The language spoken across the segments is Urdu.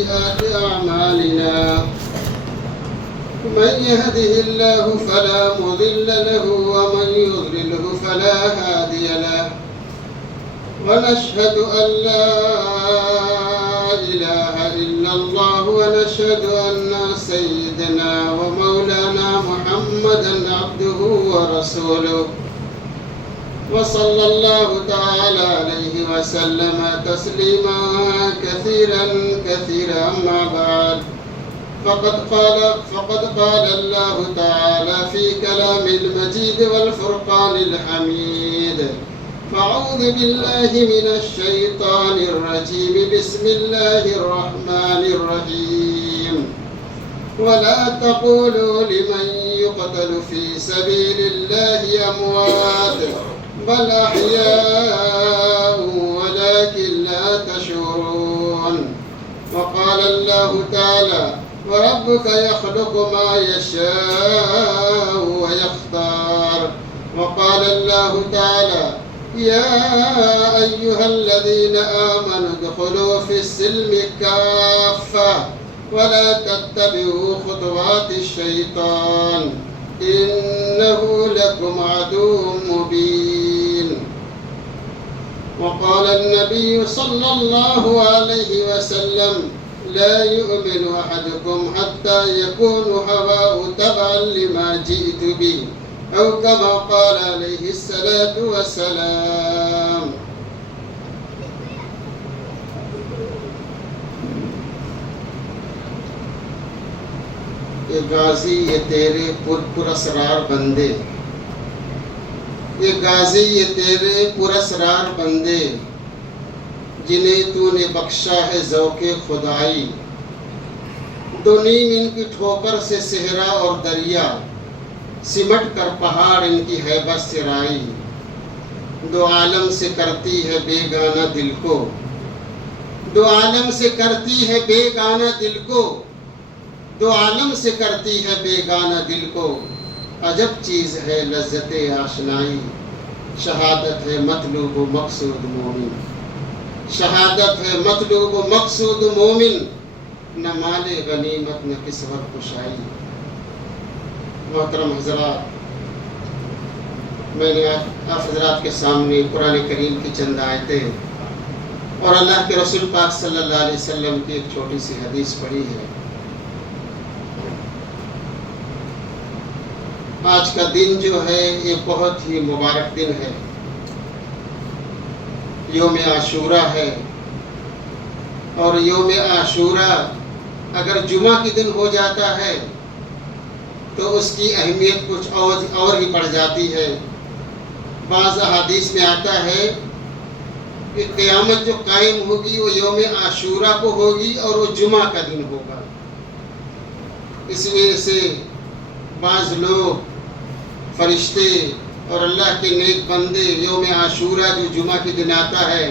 سيئات أعمالنا من يهده الله فلا مضل له ومن يضلله فلا هادي له ونشهد أن لا إله إلا الله ونشهد أن سيدنا ومولانا محمدا عبده ورسوله وصلى الله تعالى عليه وسلم تسليما كثيرا كثيرا. أما بعد فقد قال الله تعالى في كلام المجيد والفرقان الحميد: فأعوذ بالله من الشيطان الرجيم. بسم الله الرحمن الرحيم. ولا تقولوا لمن يقتل في سبيل الله أموات بل أحياء ولكن لا تشعرون. وقال الله تعالى: وربك يخلق ما يشاء ويختار. وقال الله تعالى: يا أيها الذين آمنوا ادخلوا في السلم كافة ولا تتبعوا خطوات الشيطان إنه لكم عدو مبين. وقال النبي صلى الله عليه وسلم: لا يؤمن أحدكم حتى يكون هواه تبعا لما جئت به أو كما قال عليه الصلاة والسلام. یہ غازی یہ تیرے پراسرار بندے، یہ غازی یہ تیرے پراسرار بندے جنہیں تو نے بخشا ہے ذوق خدائی. دو نیم ان کی ٹھوکر سے صحرا اور دریا، سمٹ کر پہاڑ ان کی ہیبت سے رائی. دو عالم سے کرتی ہے بیگانہ دل کو، دو عالم سے کرتی ہے بیگانہ دل کو، دو عالم سے کرتی ہے بیگانہ دل کو. عجب چیز ہے لذت آشنائی، شہادت ہے مطلوب و مقصود مومن. شہادت ہے مطلوب و مقصود مومن، نہ مال غنیمت نہ کسوت کشائی. محترم حضرات، میں نے آپ حضرات کے سامنے قرآن کریم کی چند آیتیں اور اللہ کے رسول پاک صلی اللہ علیہ وسلم کی ایک چھوٹی سی حدیث پڑھی ہے. آج کا دن جو ہے یہ بہت ہی مبارک دن ہے، یوم عاشورہ ہے. اور یوم عاشورہ اگر جمعہ کے دن ہو جاتا ہے تو اس کی اہمیت کچھ اور ہی بڑھ جاتی ہے. بعض احادیث میں آتا ہے کہ قیامت جو قائم ہوگی وہ یوم عاشورہ کو ہوگی اور وہ جمعہ کا دن ہوگا. اس وجہ سے بعض لوگ، فرشتے اور اللہ کے نیک بندے یوم عاشورہ جو جمعہ کے دن آتا ہے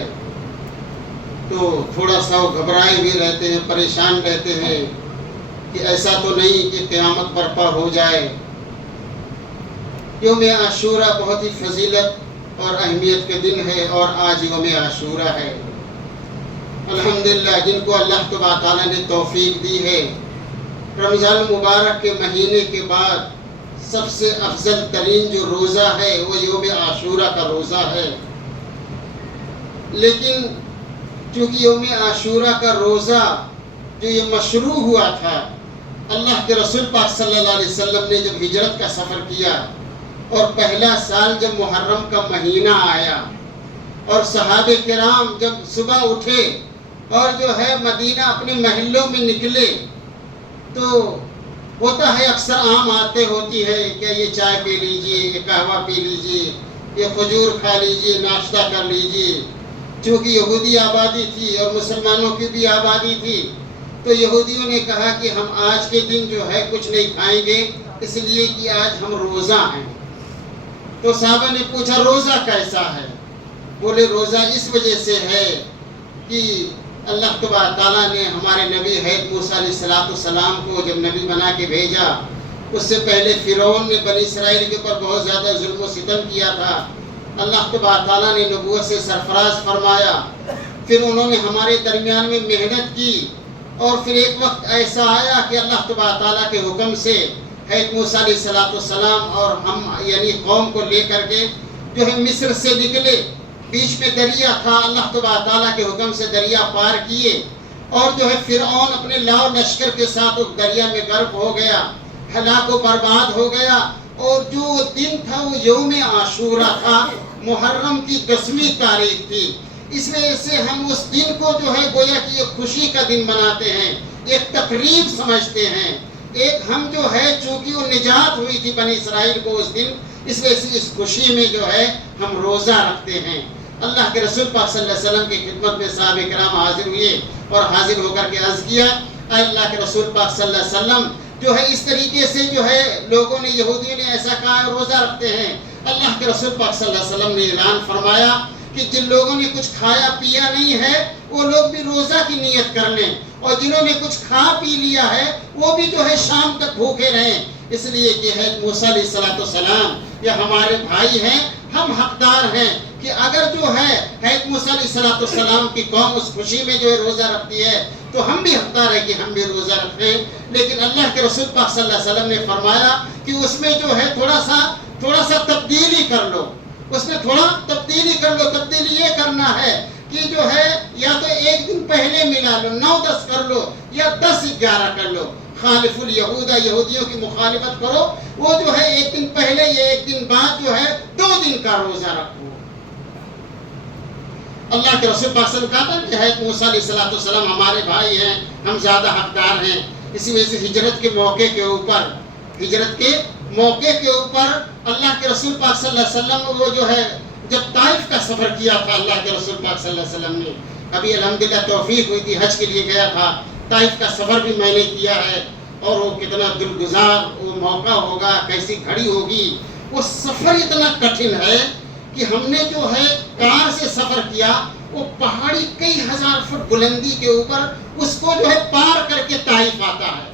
تو تھوڑا سا گھبرائے بھی رہتے ہیں، پریشان رہتے ہیں کہ ایسا تو نہیں کہ قیامت برپا ہو جائے. یوم عاشورہ بہت ہی فضیلت اور اہمیت کے دن ہے اور آج یوم عاشورہ ہے. الحمدللہ جن کو اللہ تبارک تعالیٰ نے توفیق دی ہے، رمضان المبارک کے مہینے کے بعد سب سے افضل ترین جو روزہ ہے وہ یوم عاشورہ کا روزہ ہے. لیکن چونکہ یوم عاشورہ کا روزہ جو یہ مشروع ہوا تھا، اللہ کے رسول پاک صلی اللہ علیہ وسلم نے جب ہجرت کا سفر کیا اور پہلا سال جب محرم کا مہینہ آیا اور صحابہ کرام جب صبح اٹھے اور جو ہے مدینہ اپنے محلوں میں نکلے تو ہوتا ہے اکثر عام عادتیں ہوتی ہے کہ یہ چائے پی لیجئے، یہ قہوہ پی لیجئے، یہ کھجور کھا لیجئے، ناشتہ کر لیجئے. چونکہ یہودی آبادی تھی اور مسلمانوں کی بھی آبادی تھی تو یہودیوں نے کہا کہ ہم آج کے دن جو ہے کچھ نہیں کھائیں گے اس لیے کہ آج ہم روزہ ہیں. تو صحابہ نے پوچھا روزہ کیسا ہے؟ بولے روزہ اس وجہ سے ہے کہ اللہ تبارک تعالیٰ نے ہمارے نبی حضرت موسیٰ علیہ السلام کو جب نبی بنا کے بھیجا، اس سے پہلے فرعون نے بنی اسرائیل کے اوپر بہت زیادہ ظلم و ستم کیا تھا. اللہ تبارک تعالیٰ نے نبوت سے سرفراز فرمایا، پھر انہوں نے ہمارے درمیان میں محنت کی اور پھر ایک وقت ایسا آیا کہ اللہ تبارک تعالیٰ کے حکم سے حضرت موسیٰ علیہ السلام اور ہم یعنی قوم کو لے کر کے جو ہے مصر سے نکلے، بیچ میں دریا تھا، اللہ تبارک تعالیٰ کے حکم سے دریا پار کیے، اور جو ہے فرعون اپنے لاؤ لشکر کے ساتھ اس دریا میں غرق ہو گیا، ہلاک و برباد ہو گیا۔ اور جو دن تھا وہ یوم عاشورہ تھا، محرم کی 10ویں تاریخ تھی۔ اس وجہ سے ہم اس دن کو جو ہے گویا کہ ایک خوشی کا دن مناتے ہیں، ایک تقریب سمجھتے ہیں۔ ایک ہم جو ہے چونکہ وہ نجات ہوئی تھی بنی اسرائیل کو اس دن، اس وجہ سے اس خوشی میں جو ہے ہم روزہ رکھتے ہیں۔ اللہ کے رسول پاک صلی اللہ علیہ وسلم کی خدمت میں صحابہ کرام حاضر ہوئے اور حاضر ہو کر کے عرض کیا، اے اللہ کے رسول پاک صلی اللہ علیہ وسلم، جو ہے اس طریقے سے جو ہے لوگوں نے، یہودیوں نے ایسا کہا روزہ رکھتے ہیں۔ اللہ کے رسول پاک صلی اللہ علیہ وسلم نے اعلان فرمایا کہ جن لوگوں نے کچھ کھایا پیا نہیں ہے وہ لوگ بھی روزہ کی نیت کر لیں، اور جنہوں نے کچھ کھا پی لیا ہے وہ بھی جو ہے شام تک بھوکے رہیں، اس لیے کہ حضرت موسیٰ علیہ السلام یہ ہمارے بھائی ہیں، ہم حقدار ہیں کہ اگر جو ہے حضرت موسیٰ علیہ السلام کی قوم اس خوشی میں جو ہے روزہ رکھتی ہے تو ہم بھی حقدار ہیں کہ ہم بھی روزہ رکھیں۔ لیکن اللہ کے رسول پاک صلی اللہ علیہ وسلم نے فرمایا کہ اس میں جو ہے تھوڑا سا تبدیلی کر لو، اس میں تھوڑا تبدیلی کر لو۔ تبدیلی یہ کرنا ہے کہ جو ہے یا تو ایک دن پہلے ملا لو، 9-10 کر لو، یا 10-11 کر لو۔ خالف الیہود، یہودیوں کی مخالفت کرو، وہ جو ہے ایک دن پہلے یا ایک دن بعد جو ہے 2 دن کا روزہ رکھو۔ اللہ کے رسول پاک صلی اللہ علیہ وسلم کہا کہ حضرت موسیٰ علیہ السلام ہمارے بھائی ہیں، ہم زیادہ حقدار ہیں۔ اسی وجہ سے ہجرت کے موقع کے اوپر اللہ کے رسول پاک صلی اللہ علیہ وسلم وہ جو ہے جب طائف کا سفر کیا تھا، اللہ کے رسول پاک صلی اللہ علیہ وسلم نے، ابھی الحمدللہ توفیق ہوئی تھی، حج کے لیے گیا تھا، طائف کا سفر بھی میں نے کیا ہے، اور وہ کتنا دلگزار وہ موقع ہوگا، کیسی گھڑی ہوگی۔ وہ سفر اتنا کٹھن ہے کہ ہم نے جو ہے کار سے سفر کیا، وہ پہاڑی کئی ہزار فٹ بلندی کے اوپر اس کو جو ہے پار کر کے طائف آتا ہے۔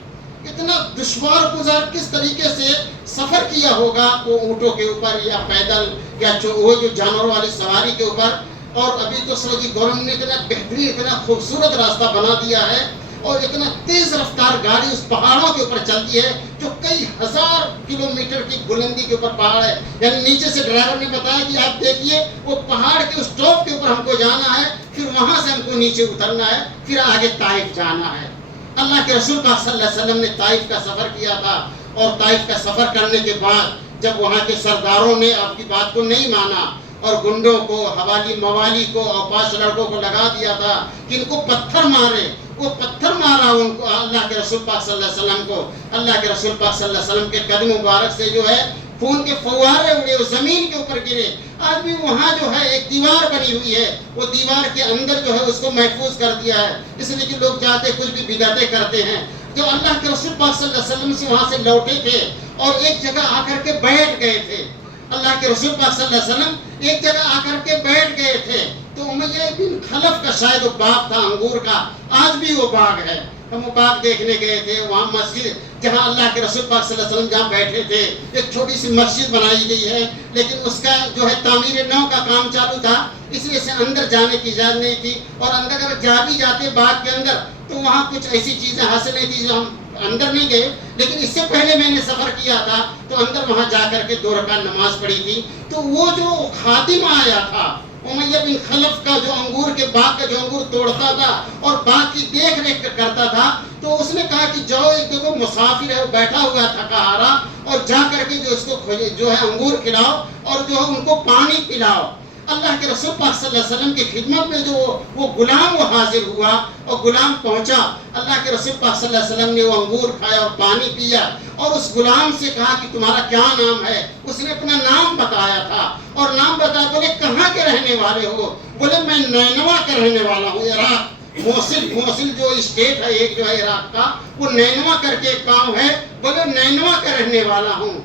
اتنا دشوار گزار کس طریقے سے سفر کیا ہوگا، وہ اونٹوں کے اوپر یا پیدل یا وہ جو جانوروں والی سواری کے اوپر۔ اور ابھی تو سعودی گورنمنٹ نے اتنا بہترین، اتنا خوبصورت راستہ بنا دیا ہے، اور اتنا تیز رفتار گاڑی اس پہاڑوں کے اوپر چلتی ہے جو کئی ہزار کلومیٹر کی بلندی کے اوپر پہاڑ ہے۔ یعنی نیچے سے ڈرائیور نے بتایا کہ آپ دیکھیے وہ پہاڑ کے اس ٹاپ کے اوپر ہم کو جانا ہے، پھر وہاں سے ہم کو نیچے اترنا ہے، پھر آگے طائف جانا ہے۔ اللہ کے رسول پاک صلی اللہ علیہ وسلم نے طائف کا سفر کیا تھا، اور طائف کا سفر کرنے کے بعد جب وہاں کے سرداروں نے آپ کی بات کو نہیں مانا اور گنڈوں کو، حوالی موالی کو اور 5 لڑکوں کو لگا دیا تھا کہ ان کو پتھر مارے، وہ پتھر مارا ان کو، اللہ کے رسول پاک صلی اللہ علیہ وسلم کو۔ اللہ کے رسول پاک صلی اللہ علیہ وسلم کے قدم مبارک سے جو ہے خون کے فوارے اڑے، وہ زمین کے اوپر گرے۔ آج بھی وہاں جو ہے ایک دیوار بنی ہوئی ہے، وہ دیوار کے اندر جو ہے اس کو محفوظ کر دیا ہے، اس لیے کہ لوگ جاتے کچھ بھی بدعتیں کرتے ہیں۔ جو اللہ کے رسول پاک صلی اللہ علیہ وسلم سے وہاں سے لوٹے تھے اور ایک جگہ آ کر کے بیٹھ گئے تھے، اللہ کے رسول پاک صلی اللہ علیہ وسلم ایک جگہ آ کر کے بیٹھ گئے تھے، تو امیہ بن خلف کا شاید وہ باغ تھا انگور کا، آج بھی وہ باغ ہے۔ ہم وہ باغ دیکھنے گئے تھے، وہاں مسجد جہاں اللہ کے رسول پاک صلی اللہ علیہ وسلم جہاں بیٹھے تھے، ایک چھوٹی سی مسجد بنائی گئی ہے، لیکن اس کا جو ہے تعمیر نو کا کام چالو تھا، اس لیے سے اندر جانے کی اجازت نہیں تھی، اور اندر اگر جا بھی جاتے باغ کے اندر تو وہاں کچھ ایسی چیزیں حاصل نہیں تھی جو ہم اندر نہیں گئے۔ لیکن اس سے پہلے میں نے سفر کیا تھا تو اندر وہاں جا کر کے 2 رکعت نماز پڑھی تھی، تو وہ جو خادم آیا تھا امیہ بن خلف کا، جو انگور کے باغ کا جو انگور توڑتا تھا اور باغ کی دیکھ ریکھ کرتا تھا، تو اس نے کہا کہ جاؤ، ایک دیکھو مسافر ہے وہ بیٹھا ہوا تھکا ہارا، اور جا کر کے جو اس کو جو ہے انگور کھلاؤ اور جو ہے ان کو پانی پلاؤ۔ اللہ کے رسول پاک صلی اللہ علیہ وسلم کی خدمت میں جو وہ غلام وہ حاضر ہوا اور غلام پہنچا، اللہ کے رسول پاک صلی اللہ علیہ وسلم نے وہ انگور کھایا اور پانی پیا، اور اس غلام سے کہا کہ تمہارا کیا نام ہے؟ اس نے اپنا نام بتایا تھا، اور نام بتایا، بولے کہاں کے رہنے والے ہو؟ بولے میں نینوا کا رہنے والا ہوں، عراق، موصل جو اسٹیٹ ہے ایک جو ہے عراق کا، وہ نینوا کر کے ایک گاؤں ہے، بولے نینوا کا رہنے والا ہوں۔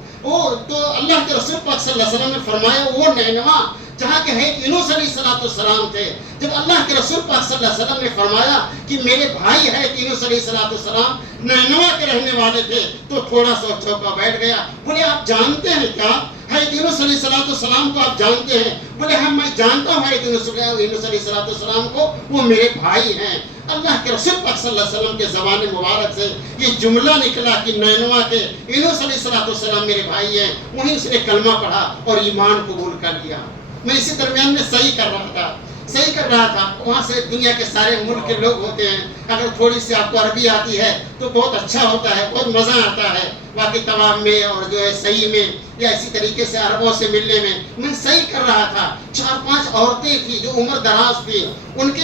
تو اللہ کے رسول پاک صلی اللہ علیہ وسلم نے فرمایا وہ نینوا جہاں کہ یونس علیہ السلام تھے. جب اللہ کے رسول پاک صلی اللہ علیہ وسلم نے فرمایا کہ میرے بھائی ہے یونس علیہ السلام نینوا کے رہنے والے تھے, تو تھوڑا سا چوکا بیٹھ گیا. بولے آپ جانتے ہیں کیا یونس علیہ السلام کو آپ جانتے ہیں؟ بولے ہاں میں جانتا ہوں یونس علیہ السلام کو, وہ میرے بھائی ہیں. اللہ کے رسول پاک صلی اللہ علیہ وسلم کے زبان مبارک سے یہ جملہ نکلا کہ نینوا کے یونس علیہ السلام میرے بھائی ہیں. وہیں اس نے کلمہ پڑھا اور ایمان قبول کر لیا. میں اسی درمیان میں صحیح کر رہا تھا. وہاں سے دنیا کے سارے ملک کے لوگ ہوتے ہیں, اگر تھوڑی سی آپ کو عربی آتی ہے تو بہت اچھا ہوتا ہے, بہت مزہ آتا ہے باقی تمام میں اور جو ہے صحیح میں یا اسی طریقے سے عربوں سے ملنے میں. میں صحیح کر رہا تھا. 4-5 عورتیں تھیں جو عمر دراز تھیں, ان کے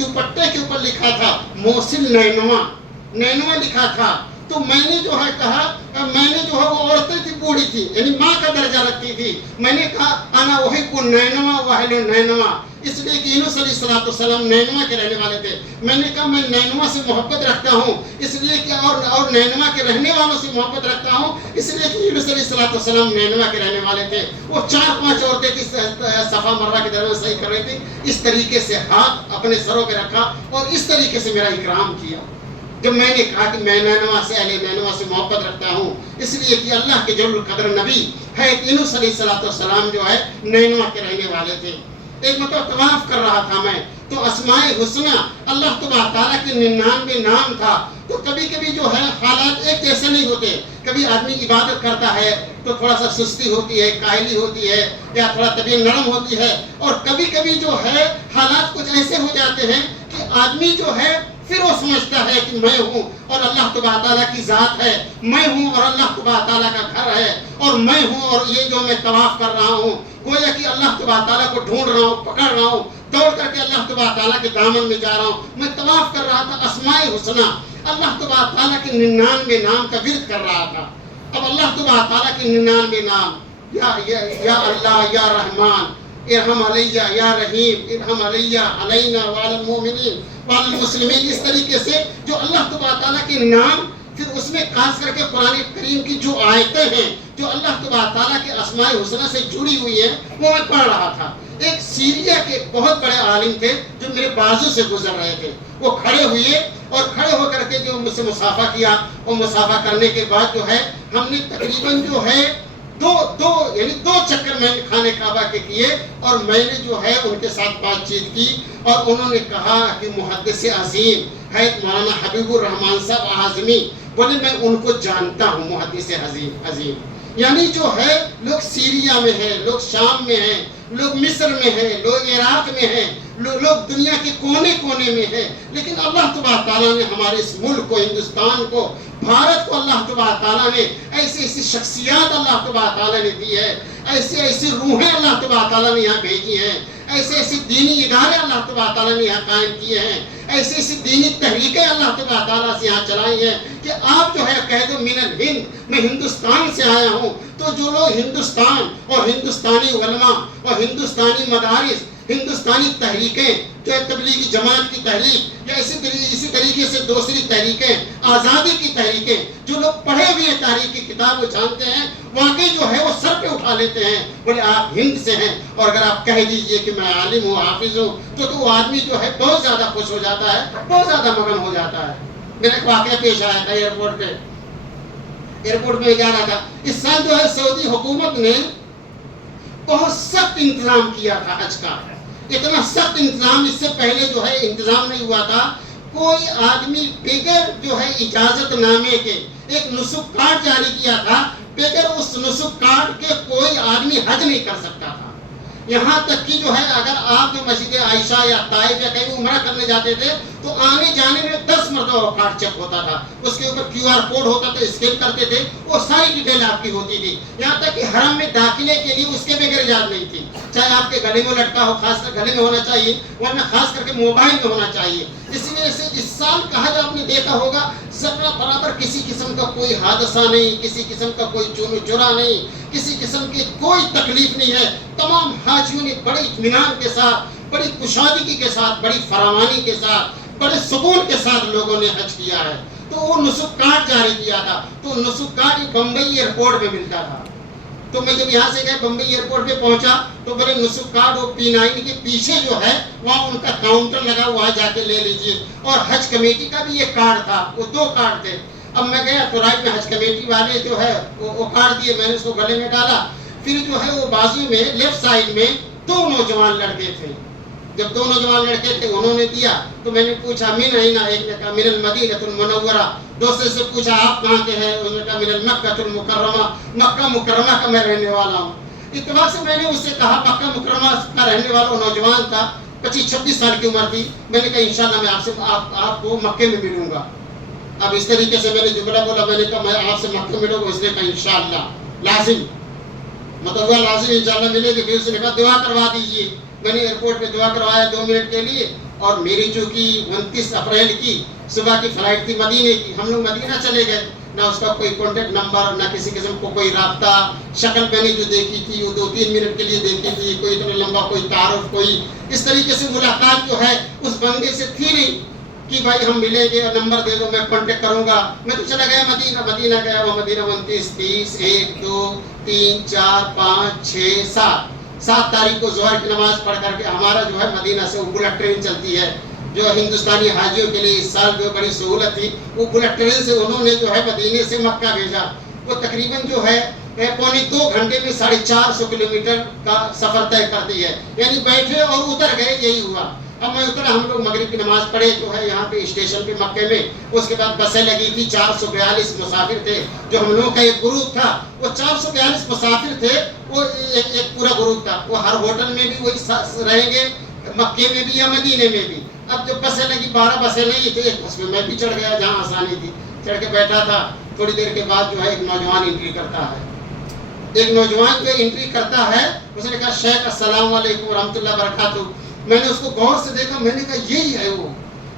دوپٹے کے اوپر لکھا تھا موصل نینوا لکھا تھا. تو میں نے جو ہے کہا, میں نے جو ہے وہ عورتیں تھی بوڑھی تھی, یعنی ماں کا درجہ رکھتی تھی. میں نے کہا انا احب نینوا واہل نینوا, اس لیے کہ یونس علیہ السلام نینوا کے رہنے والے تھے. میں نے کہا میں نینوا سے محبت رکھتا ہوں اس لیے کہ اور نینوا کے رہنے والوں سے محبت رکھتا ہوں اس لیے کہ یونس علیہ السلام نینوا کے رہنے والے تھے. وہ 4-5 عورتیں کی صفا مرہ کے درمیان صحیح کر رہی تھی. اس طریقے سے ہاتھ اپنے سروں پہ رکھا اور اس طریقے سے میرا اکرام کیا. جب میں نے کہا کہ میں نینوا سے محبت رکھتا ہوں اس لیے کہ اللہ کے جل القدر نبی یونس علیہ السلام جو ہے نینوا کے رہنے والے تھے. ایک مرتبہ طواف کر رہا تھا میں, تو اسماء حسنہ اللہ تبارک تعالیٰ کے 99 نام تھا. تو کبھی کبھی جو ہے حالات ایک جیسے نہیں ہوتے. کبھی آدمی عبادت کرتا ہے تو تھوڑا سا سستی ہوتی ہے, کاہلی ہوتی ہے, یا تھوڑا طبیعت نرم ہوتی ہے. اور کبھی کبھی جو ہے حالات کچھ ایسے ہو جاتے ہیں کہ آدمی جو ہے پھر وہ سمجھتا ہے کہ میں ہوں اور اللہ تبارک تعالیٰ کی ذات ہے, میں ہوں اور اللہ تبارک تعالیٰ کا گھر ہے, اور میں ہوں اور یہ جو میں طواف کر رہا ہوں گویا کہ اللہ تبارک تعالیٰ کو ڈھونڈ رہا ہوں, پکڑ رہا ہوں, دوڑ کر کے اللہ تبارک تعالیٰ کے دامن میں جا رہا ہوں. میں طواف کر رہا تھا, اسماء حسنہ اللہ تبارک تعالیٰ کے 99 نام کا ورد کر رہا تھا. اب اللہ تبارک تعالیٰ کے 99 نام, یا اللہ, یا رحمان, ارحم علیہ, یا رحیم, ارحم علیہ, علینا وعلی المؤمنین وعلی المسلمین, اس طریقے سے جو اللہ تبارک تعالیٰ کے نام, پھر اس میں خاص کر کے قرآن کریم کی جو آیتیں ہیں جو اللہ تبارک تعالیٰ کے اسماء حسنہ سے جڑی ہوئی ہیں وہ میں پڑھ رہا تھا. ایک سیریا کے بہت بڑے عالم تھے جو میرے بازو سے گزر رہے تھے. وہ کھڑے ہوئے اور کھڑے ہو کر کے جو مجھ سے مصافحہ کیا, اور مصافحہ کرنے کے بعد جو ہے ہم نے تقریباً جو ہے دو چکر میں نے خانہ کعبہ کے کیے, اور میں نے جو ہے ان کے ساتھ بات چیت کی. اور انہوں نے کہا کہ محدث عظیم ہے مولانا حبیب الرحمان صاحب اعظمی, بولے میں ان کو جانتا ہوں. محدث عظیم یعنی جو ہے لوگ سیریا میں ہیں, لوگ شام میں ہیں, لوگ مصر میں ہیں, لوگ عراق میں ہیں, لوگ دنیا کے کونے کونے میں ہیں, لیکن اللہ تبارک تعالیٰ نے ہمارے اس ملک کو, ہندوستان کو, بھارت کو اللہ تبارک تعالیٰ نے ایسی شخصیات اللہ تبارک تعالیٰ نے دی ہے, ایسی روحیں اللہ تبارک تعالیٰ نے یہاں بھیجی ہیں, ایسے دینی ادارے اللہ تبارک تعالیٰ نے یہاں قائم کیے ہیں, ایسی دینی تحریکیں اللہ تبارک تعالیٰ سے یہاں چلائی ہیں کہ آپ جو ہے کہہ دو من الہند, میں ہندوستان سے آیا ہوں. تو جو لوگ ہندوستان اور ہندوستانی علماء اور ہندوستانی مدارس, ہندوستانی تحریکیں جو ہے تبلیغی جماعت کی تحریک یا اسی طریقے سے دوسری تحریکیں, آزادی کی تحریکیں, جو لوگ پڑھے ہوئے تاریخ کی کتاب کو جانتے ہیں واقعی جو ہے وہ سر پہ اٹھا لیتے ہیں. بولے آپ ہند سے ہیں, اور اگر آپ کہہ دیجئے کہ میں عالم ہوں, حافظ ہوں, تو وہ آدمی جو ہے بہت زیادہ خوش ہو جاتا ہے, بہت زیادہ مگن ہو جاتا ہے. میرا ایک واقعہ پیش آیا تھا ایئرپورٹ میں جا رہا تھا. اس سال جو ہے سعودی حکومت نے بہت سخت انتظام کیا تھا حج کا, اتنا سخت انتظام اس سے پہلے جو ہے انتظام نہیں ہوا تھا. کوئی آدمی بغیر جو ہے اجازت نامے کے ایک نسک کارڈ جاری کیا تھا, بغیر اس نسک کارڈ کے کوئی آدمی حج نہیں کر سکتا تھا. یہاں تک کہ جو ہے اگر آپ جو مسجد عائشہ یا طائف یا کہیں عمرہ کرنے جاتے تھے تو آنے جانے میں 10 مرتبہ کارڈ چیک ہوتا تھا, اس کے اوپر QR کوڈ ہوتا تھا, اسکین کرتے تھے, وہ ساری ڈیٹیل آپ کی ہوتی تھی. یہاں تک کہ حرم میں داخلے کے لیے اس کے بغیر اجازت نہیں تھی, چاہے آپ کے گلے میں لٹکا ہو, خاص کر گلے میں ہونا چاہیے, ورنہ خاص کر کے موبائل میں ہونا چاہیے. اسی وجہ سے اس سال کا حج آپ نے دیکھا ہوگا ذرہ برابر کسی قسم کا کوئی حادثہ نہیں, کسی قسم کا کوئی چون چورا نہیں, کسی قسم کی کوئی تکلیف نہیں ہے. تمام حاجیوں نے بڑے اطمینان کے ساتھ, بڑی کشادگی کے ساتھ, بڑی فراوانی کے ساتھ, بڑے سکون کے ساتھ لوگوں نے حج کیا ہے. تو وہ نسک کارڈ جاری کیا تھا, تو نسک کارڈ بمبئی ایئرپورٹ میں ملتا تھا. تو میں جب یہاں سے گئے بمبئی ایئرپورٹ پہ پہنچا تو بولے نسخ کارڈ اور P9 کے پیچھے جو ہے وہاں ان کا کاؤنٹر لگا, وہاں جا کے لے لیجئے. اور حج کمیٹی کا بھی یہ کارڈ تھا, وہ 2 کارڈ تھے. اب میں گیا تو رائٹ میں حج کمیٹی والے جو ہے وہ کارڈ دیے, میں نے اس کو گلے میں ڈالا. پھر جو ہے وہ بازو میں لیفٹ سائڈ میں 2 نوجوان لڑکے تھے. جب 2 نوجوان لڑکے تھے انہوں نے دیا تو میں نے پوچھا من اینا, ایک نے کہا من المدینۃ المنورہ, دوسرے سے پوچھا آپ کہاں کے ہیں, انہوں نے کہا من المکہ المکرمہ, مکہ مکرمہ کا میں رہنے والا ہوں. اتفاق سے میں نے اس سے کہا مکہ مکرمہ کا رہنے والا نوجوان تھا, 25-26 سال کی عمر تھی. میں نے کہا انشاءاللہ میں آپ کو مکے میں ملوں گا. اب اس طریقے سے میں نے جملہ بولا, میں نے کہا میں آپ سے مکے میں ملوں گا. اس نے کہا انشاءاللہ لازم, مطلب لازم انشاءاللہ ملے گی. پھر اس نے کہا دعا کروا دیجیے. میں نے ایئرپورٹ پہ دعا کروایا 2 منٹ کے لیے. اور میری چونکہ 29 اپریل کی صبح کی فلائٹ تھی مدینے کی, ہم لوگ مدینہ چلے گئے. نہ اس کا کوئی کانٹیکٹ نمبر, نہ کسی قسم کو کوئی رابطہ. شکل میں نے جو دیکھی تھی وہ 2-3 منٹ کے لیے دیکھی تھی, کوئی اتنا لمبا کوئی تعارف, کوئی اس طریقے سے ملاقات جو ہے اس بندے سے تھی نہیں کہ بھائی ہم ملیں گے اور نمبر دے دو میں کانٹیکٹ کروں گا. میں تو چلا گیا مدینہ گیا. وہ مدینہ 29, 30, 1, 2, 3, 4, 5, 6, 7 تاریخ کو ظہر کی نماز پڑھ کر کے ہمارا جو ہے مدینہ سے وہ بلٹ ٹرین چلتی ہے جو ہندوستانی حاجیوں کے لیے اس سال جو بڑی سہولت تھی. وہ بلٹ ٹرین سے انہوں نے جو ہے مدینے سے مکہ بھیجا. وہ تقریباً جو ہے 1.25 گھنٹے میں 450 کلومیٹر کا سفر طے کرتی ہے. یعنی بیٹھے اور اتر گئے, یہی ہوا. اب میں اترا, ہم لوگ مغرب کی نماز پڑھے جو ہے یہاں پہ اسٹیشن پہ مکے میں. اس کے بعد بسیں لگی تھی, 442 مسافر تھے. جو ہم لوگوں کا ایک گروپ تھا وہ 442 مسافر تھے. وہ ایک پورا گروپ تھا. وہ ہر ہوٹل میں بھی وہی رہیں گے, مکے میں بھی یا مدینے میں بھی. اب جب بسیں لگی 12 بسیں نہیں تو ایک بس میں بھی چڑھ گیا جہاں آسانی تھی, چڑھ کے بیٹھا تھا. تھوڑی دیر کے بعد جو ہے ایک نوجوان انٹری کرتا ہے. ایک نوجوان جو انٹری کرتا ہے اس نے کہا شیخ السلام علیکم ورحمۃ اللہ وبرکاتہ. میں نے اس کو غور سے دیکھا, میں نے کہا یہی ہے وہ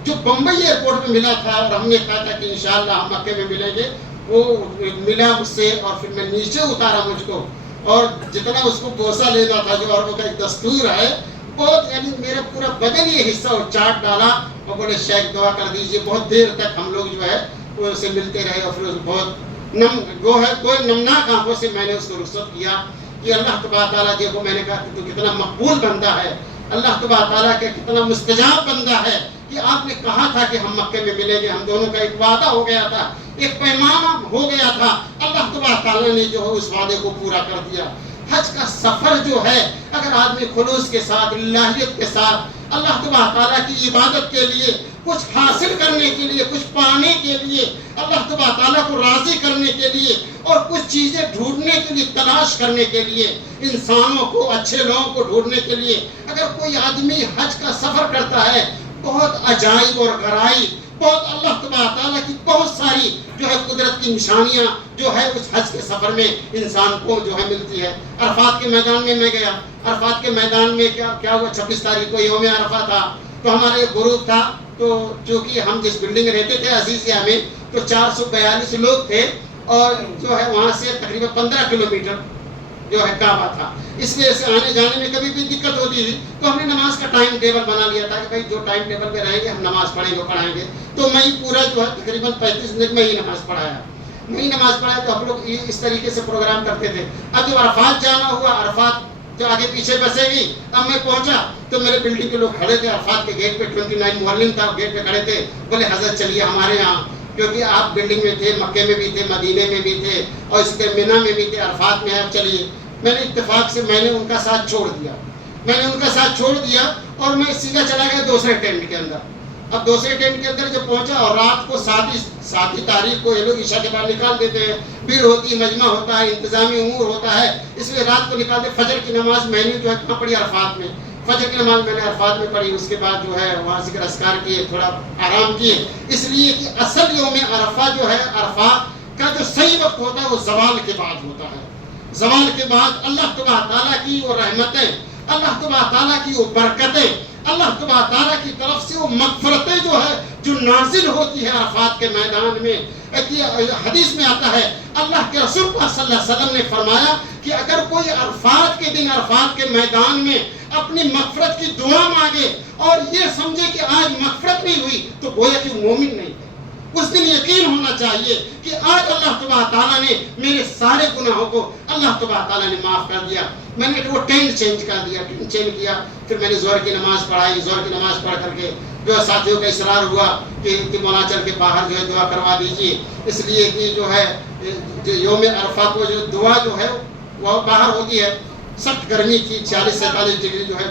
جو بمبئی ایئرپورٹ پہ ملا تھا اور ہم نے کہا تھا کہ انشاءاللہ ہم مکے میں ملیں گے. وہ ملا مجھ سے اور پھر میں نیچے اتارا مجھ کو, اور جتنا اس کو بوسہ لینا تھا جو عربوں کا ایک دستور ہے, بہت یعنی میرا پورا بدن یہ حصہ اور چاٹ ڈالا اور بولے شیخ دعا کر دیجیے. بہت دیر تک ہم لوگ جو ہے وہ اسے ملتے رہے اور پھر بہت کوئی نمناک آنکھوں سے میں نے اس کو رخصت کیا کہ اللہ تبارک تعالیٰ دیکھو. میں نے کہا کہ تو کتنا مقبول بندہ ہے, اللہ تبارک تعالیٰ کا کتنا مستجاب بندہ ہے کہ آپ نے کہا تھا کہ ہم مکے میں ملیں گے. ہم دونوں کا ایک وعدہ ہو گیا تھا, ایک پیمانہ ہو گیا تھا. اللہ تبارک تعالیٰ نے جو ہے اس وعدے کو پورا کر دیا. حج کا سفر جو ہے اگر آدمی خلوص کے ساتھ, اللہیت کے ساتھ اللہ تبارک تعالیٰ کی عبادت کے لیے, کچھ حاصل کرنے کے لیے, کچھ پانے کے لیے, اللہ تبارک تعالیٰ کو راضی کرنے کے لیے اور کچھ چیزیں ڈھونڈنے کے لیے, تلاش کرنے کے لیے, انسانوں کو, اچھے لوگوں کو ڈھونڈنے کے لیے اگر کوئی آدمی حج کا سفر کرتا ہے, بہت عجائب اور غرائب, بہت اللہ تبارک تعالیٰ کی بہت ساری جو ہے قدرت کی نشانیاں جو ہے اس حج کے سفر میں انسان کو جو ہے ملتی ہے. عرفات کے میدان میں گیا. عرفات کے میدان میں کیا ہوا, 26 تاریخ کو یوم عرفہ تھا. تو ہمارا ایک گروپ تھا, تو چونکہ ہم جس بلڈنگ میں رہتے تھے عزیزیہ میں, تو 442 لوگ تھے اور جو ہے وہاں سے تقریباً 15 کلومیٹر جو ہے کعبہ تھا. اس وجہ سے آنے جانے میں کبھی بھی دقت ہوتی تھی. تو ہم نے نماز کا ٹائم ٹیبل بنا لیا تھا کہ بھائی جو ٹائم ٹیبل پہ رہیں گے ہم نماز پڑھائیں گے. تو میں پورا جو ہے تقریباً 35 منٹ میں ہی نماز پڑھایا. تو ہم لوگ اس طریقے سے پروگرام کرتے تھے. اب جب عرفات جانا ہوا, عرفات جو آگے پیچھے بسے گی, اب میں پہنچا تو میرے بلڈنگ کے لوگ کھڑے تھے عرفات کے گیٹ پہ. 29 محرم تھا, گیٹ پہ کھڑے تھے. بولے حضرت چلیے ہمارے یہاں, کیونکہ آپ بلڈنگ میں تھے, مکے میں بھی تھے, مدینے میں بھی تھے اور اس کے مینا میں بھی تھے, عرفات میں آپ چلیے. میں نے اتفاق سے میں نے ان کا ساتھ چھوڑ دیا اور میں سیدھا چلا گیا دوسرے ٹینٹ کے اندر. اب دوسرے ٹینٹ کے اندر جب پہنچا اور رات کو 7 تاریخ کو یہ لوگ عشاء کے بعد نکال دیتے ہیں, بھیڑ ہوتی ہے, مجمع ہوتا ہے, انتظامی امور ہوتا ہے, اس لیے رات کو نکالتے. فجر کی نماز میں نے جو ہے کہاں پڑھی, عرفات میں. فجر کی نماز میں نے عرفات میں پڑھی. اس کے بعد جو ہے وہاں ذکر اذکار کیے, تھوڑا آرام کیے, اس لیے کہ اصل یوم عرفہ جو ہے, عرفات کا جو صحیح وقت ہوتا ہے وہ زوال کے بعد ہوتا ہے. زوال کے بعد اللہ تبارک تعالیٰ کی وہ رحمتیں, اللہ تبارک تعالیٰ کی وہ برکتیں, اللہ تبارک تعالیٰ کی طرف سے وہ مغفرتیں جو ہے جو نازل ہوتی ہے عرفات کے میدان میں. حدیث میں آتا ہے اللہ کے رسول صلی اللہ علیہ وسلم نے فرمایا کہ اگر کوئی عرفات کے دن, عرفات کے میدان میں اپنی مغفرت کی دعا مانگے اور یہ سمجھے کہ آج مغفرت نہیں ہوئی, تو گویا کہ مومن نہیں ہے. اس دن یقین ہونا چاہیے کہ آج اللہ تبارک تعالیٰ نے میرے سارے گناہوں کو اللہ تبارک تعالیٰ نے معاف کر دیا. میں نے وہ ٹینٹ چینج کیا. پھر میں نے ظہر کی نماز پڑھائی. ظہر کی نماز پڑھ کر کے جو ہے ساتھیوں کا اصرار ہوا کہ مولانا چل کے باہر جو ہے دعا کروا دیجیے، اس لیے کہ جو ہے یوم عرفہ کو جو دعا جو ہے وہ باہر ہوتی ہے. سخت گرمی تھی، 46-47 ڈگری جو ہے.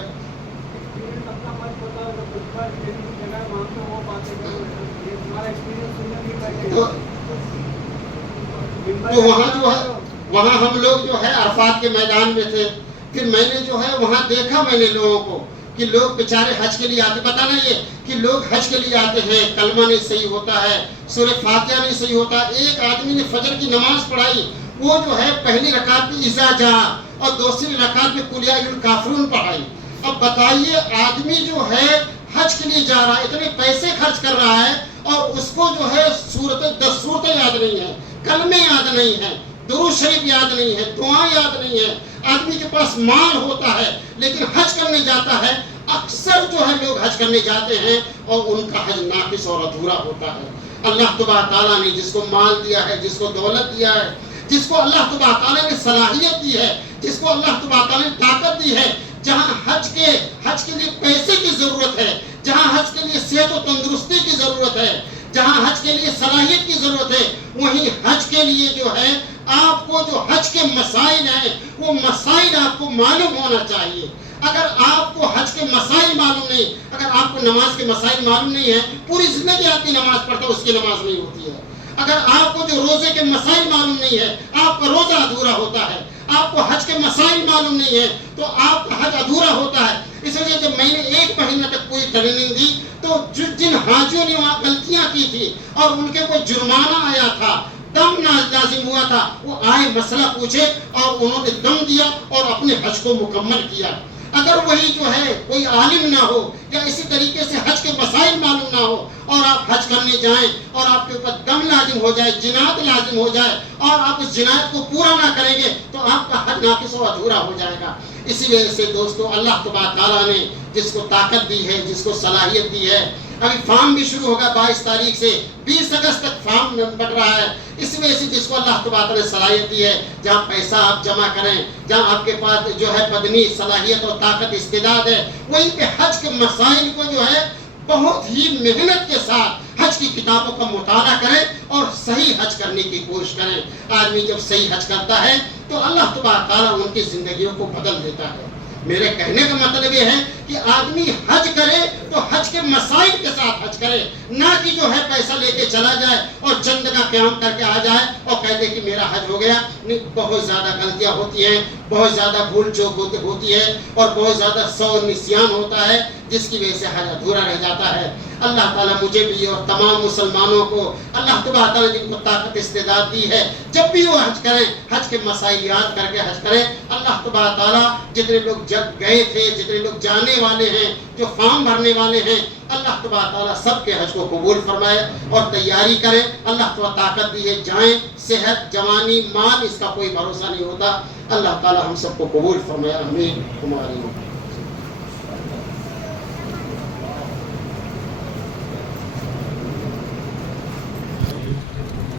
تو وہاں ہم لوگ جو ہے عرفات کے میدان میں تھے. پھر میں نے جو ہے وہاں دیکھا میں نے لوگوں کو کہ لوگ بیچارے حج کے لیے آتے. بتانا یہ کہ لوگ حج کے لیے آتے ہیں، کلمہ نہیں صحیح ہوتا ہے، سورہ فاتحہ نہیں صحیح ہوتا. ایک آدمی نے فجر کی نماز پڑھائی، وہ جو ہے پہلی رکعت میں اذا جاء اور دوسری رکعت میں قل یا ایھا الکافرون پڑھائی. اب بتائیے آدمی جو ہے حج کے لیے جا رہا ہے، اتنے پیسے خرچ کر رہا ہے اور اس کو جو ہے 10 صورتیں یاد نہیں ہیں، کلمے یاد نہیں ہیں، درود شریف یاد نہیں ہے، دعائیں یاد نہیں ہے. آدمی کے پاس مال ہوتا ہے لیکن حج کرنے جاتا ہے. اکثر جو ہے لوگ حج کرنے جاتے ہیں اور ان کا حج ناقص اور ادھورا ہوتا ہے. اللہ تبارک تعالیٰ نے جس کو مال دیا ہے، جس کو دولت دیا ہے، جس کو اللہ تبارک تعالیٰ نے صلاحیت دی ہے، جس کو اللہ تبارک تعالیٰ نے طاقت دی ہے، جہاں حج کے لیے پیسے کی ضرورت ہے، جہاں حج کے لیے صحت و تندرستی کی ضرورت ہے، جہاں حج کے لیے صلاحیت کی ضرورت ہے، وہیں حج کے لیے جو ہے آپ کو جو حج کے مسائل ہیں وہ مسائل آپ کو معلوم ہونا چاہیے. اگر آپ کو حج کے مسائل معلوم نہیں، اگر آپ کو نماز کے مسائل معلوم نہیں ہے، پوری زندگی آدمی نماز پڑھتا ہے اس کی نماز نہیں ہوتی ہے. اگر آپ کو جو روزے کے مسائل معلوم نہیں ہے، آپ کا روزہ ادھورا ہوتا ہے. آپ کو حج کے مسائل معلوم نہیں ہے تو آپ کا حج ادھورا ہوتا ہے. اس لیے جب میں نے 1 مہینہ تک پوری ٹریننگ دی تو جن حاجیوں نے وہاں غلطیاں کی تھی اور ان کے کوئی جرمانہ آیا تھا، دم لازم ہوا تھا، وہ آئے مسئلہ پوچھے اور انہوں نے دم دیا اور اپنے حج کو مکمل کیا. اگر وہی جو ہے کوئی عالم نہ ہو یا اسی طریقے سے حج کے مسائل معلوم نہ ہو اور آپ حج کرنے جائیں اور آپ کے اوپر دم لازم ہو جائے، جنات لازم ہو جائے اور آپ اس جنات کو پورا نہ کریں گے تو آپ کا حج ناقص و ادھورا ہو جائے گا. اسی وجہ سے دوستو اللہ تبارک تعالیٰ نے جس کو طاقت دی ہے، جس کو صلاحیت دی ہے، ابھی فارم بھی شروع ہوگا 22 تاریخ سے 20 اگست تک فارم بٹ رہا ہے. اس وجہ سے جس کو اللہ تبارک نے صلاحیت دی ہے، جہاں پیسہ آپ جمع کریں، جہاں آپ کے پاس جو ہے بدنی صلاحیت اور طاقت استعداد ہے، وہیں پہ حج کے مسائل کو جو ہے بہت ہی محنت کے ساتھ حج کی کتابوں کا مطالعہ کریں اور صحیح حج کرنے کی کوشش کریں. آدمی جب صحیح حج کرتا ہے تو اللہ تبارک تعالیٰ ان کی زندگیوں کو بدل دیتا ہے. میرے کہنے کا مطلب یہ ہے کہ آدمی حج کرے تو حج کے مسائل کے ساتھ حج کرے، نہ کہ جو ہے پیسہ لے کے چلا جائے اور چند کا قیام کر کے آ جائے اور کہہ دے کہ میرا حج ہو گیا. بہت زیادہ غلطیاں ہوتی ہیں، بہت زیادہ بھول چوک ہوتی ہے اور بہت زیادہ سو نسیان ہوتا ہے جس کی وجہ سے حج ادھورا رہ جاتا ہے. اللہ تعالیٰ مجھے بھی اور تمام مسلمانوں کو اللہ تبارک تعالیٰ جن کو طاقت استعداد دی ہے، جب بھی وہ حج کریں حج کے مسائل یاد کر کے حج کریں. اللہ تبارک تعالیٰ جتنے لوگ جب گئے تھے، جتنے لوگ جانے والے ہیں، جو فارم بھرنے والے ہیں، اللہ تبارک تعالیٰ سب کے حج کو قبول فرمائے اور تیاری کریں. اللہ تعالیٰ طاقت دی ہے، جائیں. صحت، جوانی، مال اس کا کوئی بھروسہ نہیں ہوتا. اللہ تعالیٰ ہم سب کو قبول فرمائے. آمین. ہماری